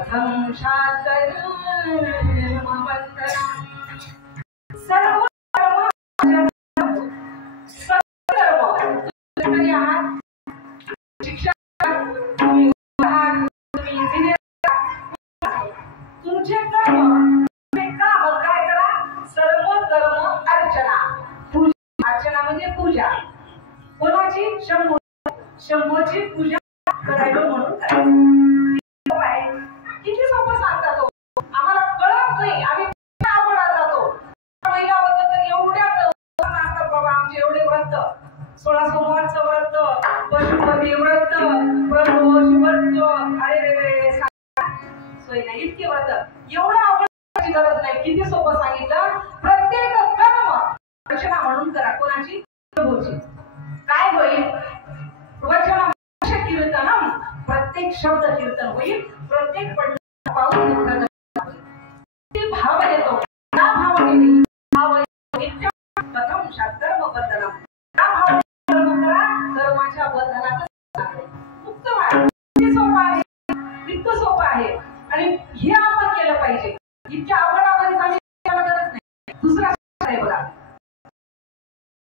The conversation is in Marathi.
प्रथम शास्त्रम सर्व शिक्षण तुमचे कर्म काय करा सर्व कर्म अर्चना पूजा अर्चना म्हणजे पूजा कोणाची शंभूची पूजा करायला म्हणून करायचं किती सोपं सांगता तो आम्हाला कळत नाही आम्ही आवडा जातो महिला होतं तर एवढ्या असतात बाबा आमचे एवढे व्रत 16 सोमवारचं व्रत पशुपती व्रत प्रदोष व्रत अरे रे सोय नाही इतके व्रत एवढं आवडण्याची गरज नाही किती सोपं सांगितलं प्रत्येक कर्म अर्चना म्हणून करा कोणाची प्रभूची काय होईल वचन कीर्तन प्रत्येक शब्द कीर्तन होईल प्रत्येक पाऊल भाव येतो त्या भावाने भाव प्रथम कर्म बंधन त्या भाव कर्म करा कर्माच्या बंधनात मुक्त व्हा सोपं आहे इतकं सोपं आहे आणि हे आपण केलं पाहिजे इतक्या आवडामध्ये गरज नाही दुसरा आहे बघा